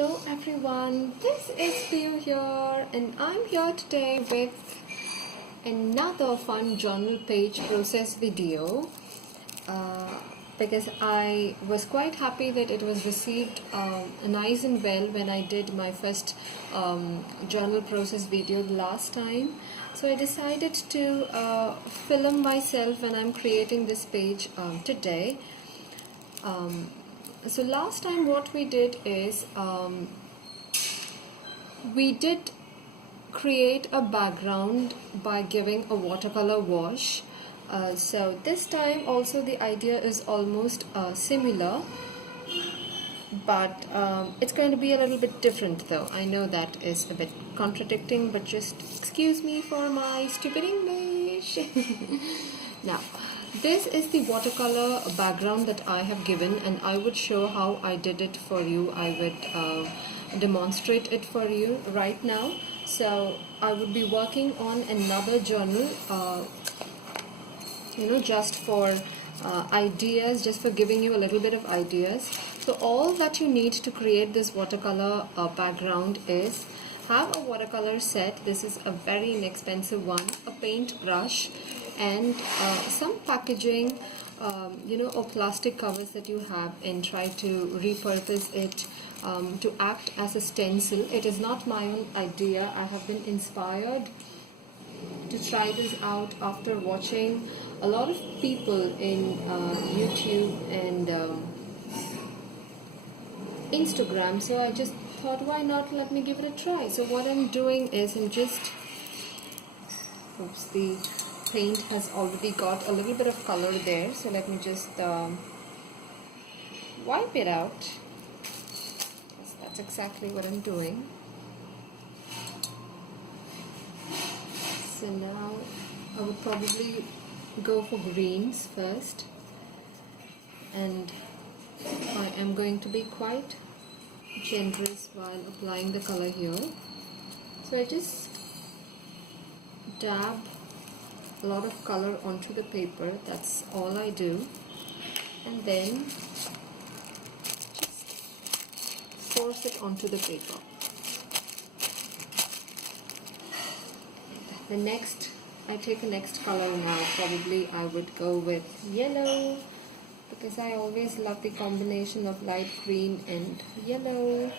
Hello everyone, this is Piyu here and I'm here today with another fun journal page process video because I was quite happy that it was received nice and well when I did my first journal process video last time. So I decided to film myself when I'm creating this page today. So last time what we did is we did create a background by giving a watercolor wash. So this time also the idea is almost similar, but it's going to be a little bit different though. I know that is a bit contradicting, but just excuse me for my stupid English. Now, this is the watercolor background that I have given, and I would show how I did it for you. I would demonstrate it for you right now. So I would be working on another journal, just for ideas, just for giving you a little bit of ideas. So all that you need to create this watercolor background is have a watercolor set. This is a very inexpensive one, a paintbrush, and some packaging, or plastic covers that you have, and try to repurpose it to act as a stencil. It is not my own idea. I have been inspired to try this out after watching a lot of people in YouTube and Instagram. So I just thought, why not, let me give it a try. So what I'm doing is the paint has already got a little bit of color there, so let me just wipe it out. Yes, that's exactly what I'm doing. So now I would probably go for greens first, and I am going to be quite generous while applying the color here. So I just dab a lot of color onto the paper. That's all I do, and then just force it onto the paper. I take a next color now. Probably I would go with yellow, because I always love the combination of light green and yellow.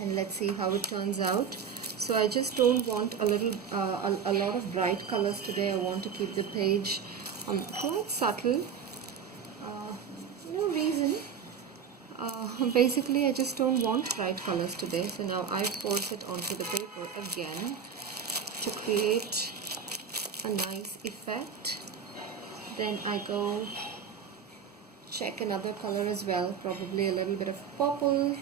And let's see how it turns out. So I just don't want a lot of bright colors today. I want to keep the page quite subtle. No reason. Basically, I just don't want bright colors today. So now I force it onto the paper again to create a nice effect. Then I go check another color as well, probably a little bit of purple.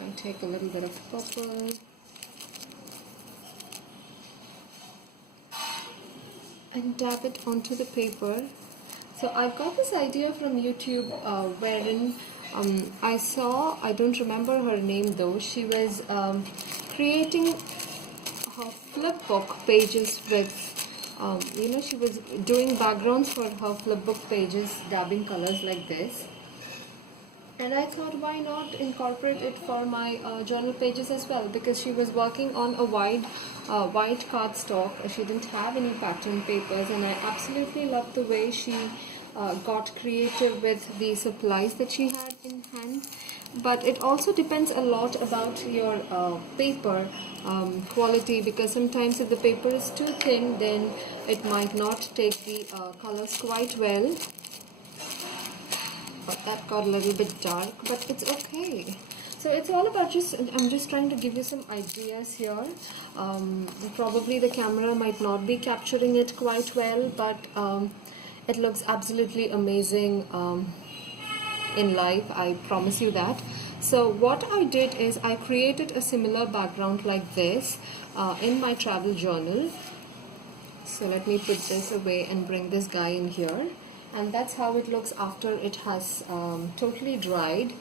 I take a little bit of purple and dab it onto the paper. So I've got this idea from YouTube wherein I don't remember her name though, she was creating her flipbook pages with, she was doing backgrounds for her flipbook pages, dabbing colors like this. And I thought, why not incorporate it for my journal pages as well, because she was working on a white cardstock. She didn't have any pattern papers, and I absolutely loved the way she got creative with the supplies that she had in hand. But it also depends a lot about your paper quality, because sometimes if the paper is too thin, then it might not take the colors quite well. But that got a little bit dark, but it's okay. So it's all about I'm just trying to give you some ideas here. Probably the camera might not be capturing it quite well, but it looks absolutely amazing in live, I promise you that. So what I did is I created a similar background like this in my travel journal. So let me put this away and bring this guy in here. And that's how it looks after it has totally dried.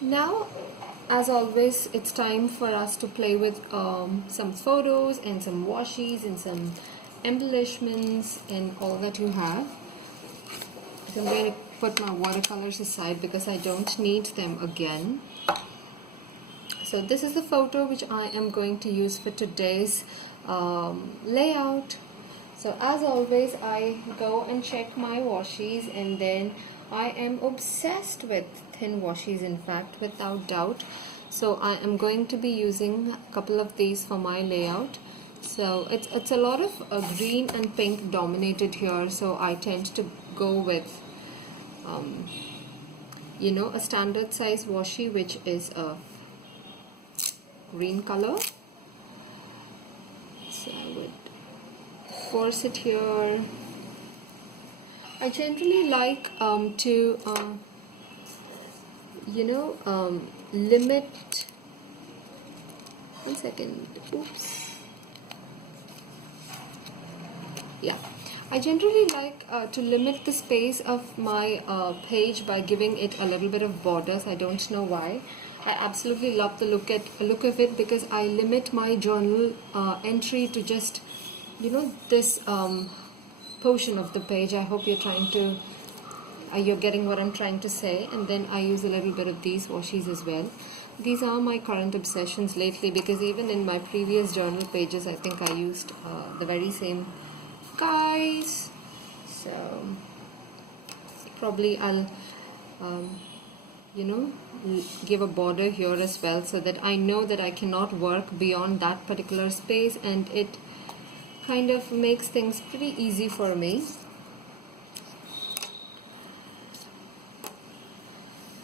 Now, as always, it's time for us to play with some photos and some washis and some embellishments and all that you have. So I'm going to put my watercolors aside because I don't need them again. So this is the photo which I am going to use for today's layout. So as always, I go and check my washis, and then I am obsessed with thin washis, in fact, without doubt. So I am going to be using a couple of these for my layout. So it's a lot of green and pink dominated here, so I tend to go with you know, a standard size washi which is a green color. So I would force it here. I generally like to you know, limit, one second, oops, yeah, I generally like to limit the space of my page by giving it a little bit of borders. I don't know why. I absolutely love the look of it, because I limit my journal entry to just, you know, this portion of the page. I hope you're trying to you're getting what I'm trying to say. And then I use a little bit of these washis as well. These are my current obsessions lately, because even in my previous journal pages I think I used the very same guys. So probably I'll you know, give a border here as well, so that I know that I cannot work beyond that particular space, and it kind of makes things pretty easy for me.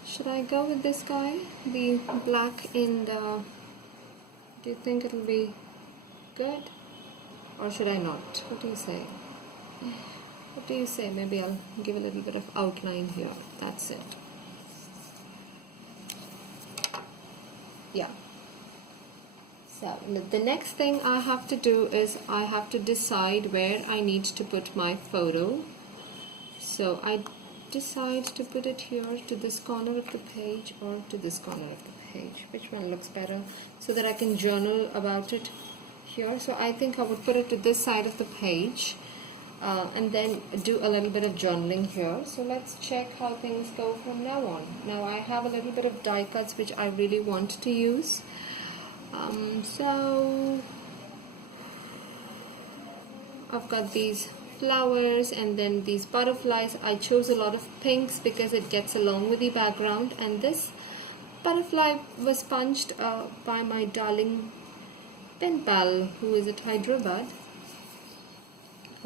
Should I go with this guy, the black and do you think it'll be good, or should I not? What do you say? What do you say? Maybe I'll give a little bit of outline here. That's it. Yeah. So the next thing I have to do is I have to decide where I need to put my photo. So I decide to put it here, to this corner of the page, or to this corner of the page. Which one looks better, so that I can journal about it here. So I think I would put it to this side of the page, and then do a little bit of journaling here. So let's check how things go from now on. Now I have a little bit of die cuts which I really want to use. So I've got these flowers and then these butterflies. I chose a lot of pinks because it gets along with the background, and this butterfly was punched by my darling pen pal who is at Hyderabad.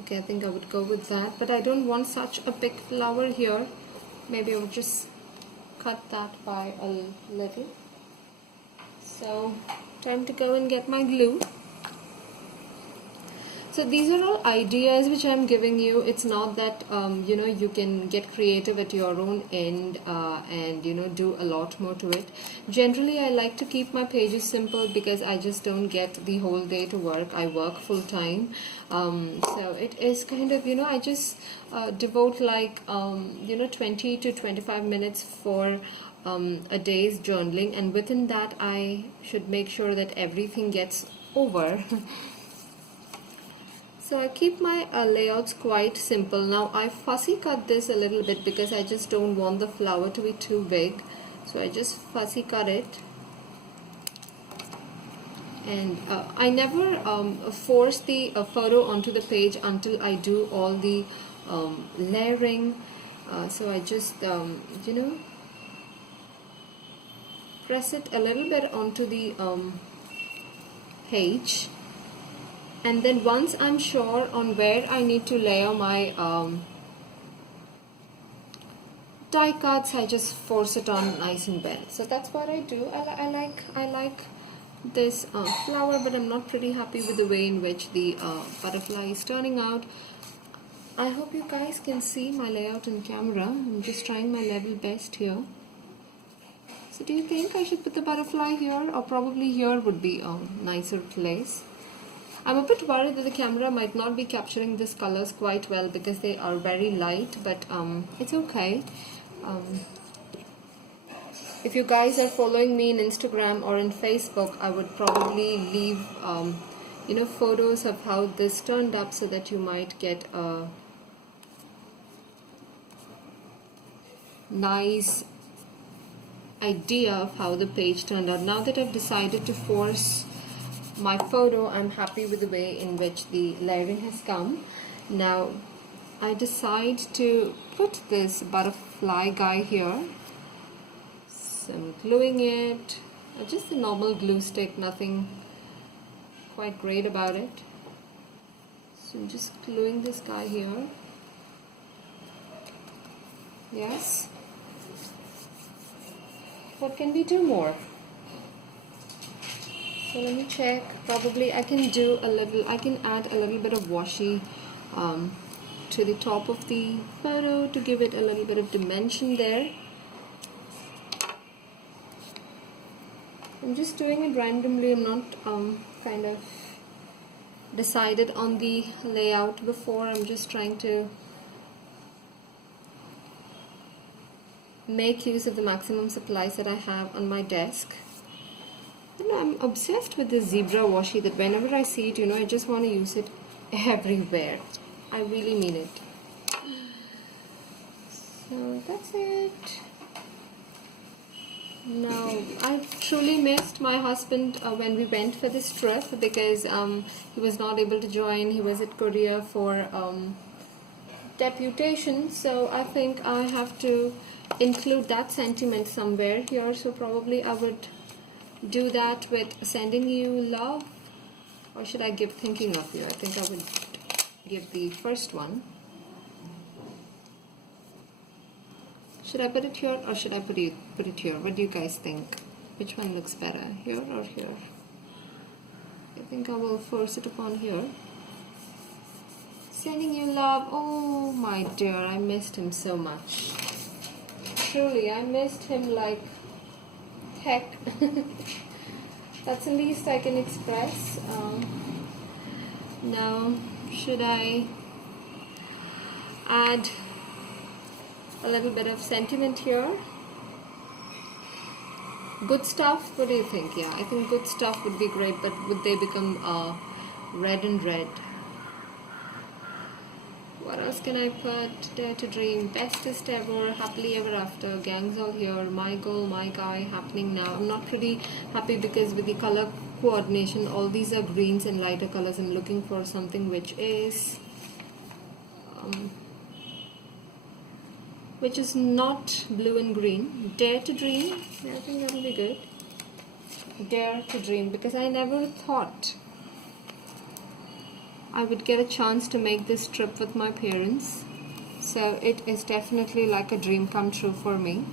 Okay, I think I would go with that, but I don't want such a big flower here. Maybe I would just cut that by a little. So time to go and get my glue. So these are all ideas which I'm giving you. It's not that you know, you can get creative at your own end and you know, do a lot more to it. Generally I like to keep my pages simple because I just don't get the whole day to work. I work full time, so it is kind of, you know, I just devote like you know, 20 to 25 minutes for a day's journaling, and within that I should make sure that everything gets over. So I keep my layouts quite simple. Now I fussy cut this a little bit because I just don't want the flower to be too big. So I just fussy cut it. And I never force the photo onto the page until I do all the layering. So I just, you know, press it a little bit onto the page. And then once I'm sure on where I need to layer my die cuts, I just force it on nice and well. So that's what I do. I like this flower, but I'm not pretty happy with the way in which the butterfly is turning out. I hope you guys can see my layout in camera. I'm just trying my level best here. So do you think I should put the butterfly here, or probably here would be a nicer place? I'm a bit worried that the camera might not be capturing these colors quite well because they are very light, but it's okay. If you guys are following me in Instagram or in Facebook, I would probably leave you know, photos of how this turned up, so that you might get a nice idea of how the page turned out. Now that I've decided to force my photo, I'm happy with the way in which the layering has come. Now I decide to put this butterfly guy here. So I'm gluing it, just a normal glue stick, nothing quite great about it. So I'm just gluing this guy here. Yes. What can we do more? So let me check. Probably I can do a little, I can add a little bit of washi to the top of the photo to give it a little bit of dimension there. I'm just doing it randomly. I'm not kind of decided on the layout before. I'm just trying to make use of the maximum supplies that I have on my desk. You know, I'm obsessed with this zebra washi that whenever I see it, you know, I just want to use it everywhere. I really mean it. So that's it. Now, I truly missed my husband when we went for this trip because he was not able to join. He was at Korea for deputation, so I think I have to include that sentiment somewhere here. So probably I would do that with sending you love, or should I give thinking of you? I think I would give the first one. Should I put it here or should I put it here? What do you guys think? Which one looks better, here or here? I think I will force it upon here. Sending you love. Oh my dear, I missed him so much. Truly, I missed him like heck. That's the least I can express. Now, should I add a little bit of sentiment here? Good stuff, what do you think? Yeah, I think good stuff would be great, but would they become red and red? What else can I put? Dare to dream, bestest ever, happily ever after, gangs all here, my goal, my guy, happening now. I'm not pretty happy because with the color coordination, all these are greens and lighter colors. I'm looking for something which is not blue and green. Dare to dream, I think that will be good. Dare to dream, because I never thought I would get a chance to make this trip with my parents. So it is definitely like a dream come true for me.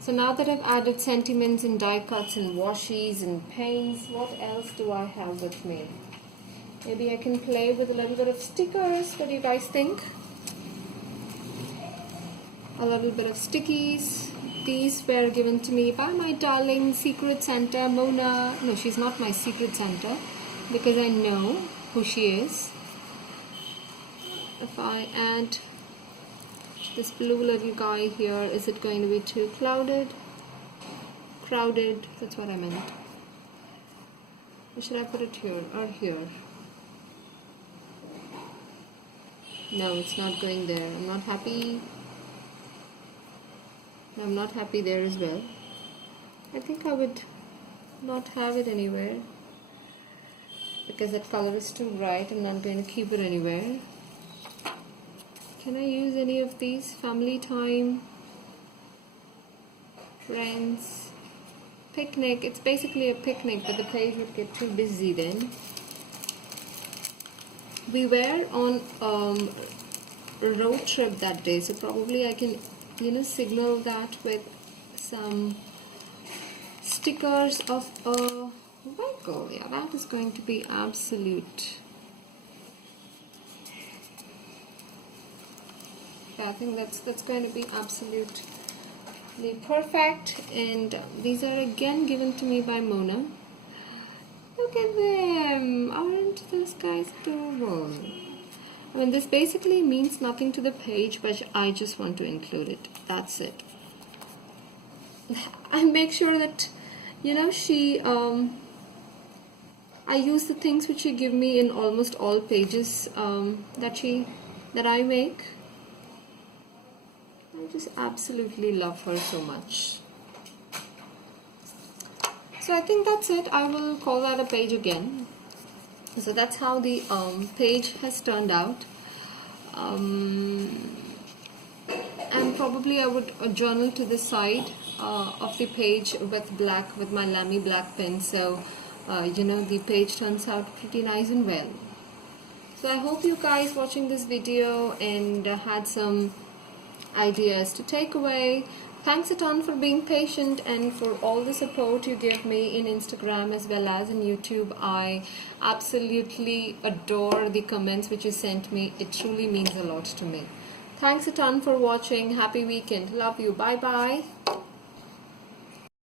So now that I've added sentiments and die cuts and washies and paints, what else do I have with me? Maybe I can play with a little bit of stickers. What do you guys think? A little bit of stickies. These were given to me by my darling Secret Santa, Mona. No, she's not my Secret Santa because I know who she is. If I add this blue little guy here, is it going to be too clouded? Crowded, that's what I meant. Or should I put it here or here? No, it's not going there. I'm not happy. I'm not happy there as well. I think I would not have it anywhere because that color is too bright. I'm not going to keep it anywhere. Can I use any of these? Family time, friends, picnic. It's basically a picnic, but the page would get too busy then. We were on a road trip that day, so probably I can, you know, signal that with some stickers of a vehicle. Yeah, that is going to be absolute. Yeah, I think that's going to be absolutely perfect. And these are again given to me by Mona. Look at them! Aren't those guys adorable? I mean, this basically means nothing to the page, but I just want to include it. That's it. I make sure that, you know, I use the things which she give me in almost all pages that I make. I just absolutely love her so much. So I think that's it. I will call that a page again. So that's how the page has turned out. And probably I would journal to the side of the page with my Lamy black pen, so the page turns out pretty nice and well. So I hope you guys watching this video and had some ideas to take away. Thanks a ton for being patient and for all the support you give me in Instagram as well as in YouTube. I absolutely adore the comments which you sent me. It truly means a lot to me. Thanks a ton for watching. Happy weekend. Love you. Bye bye.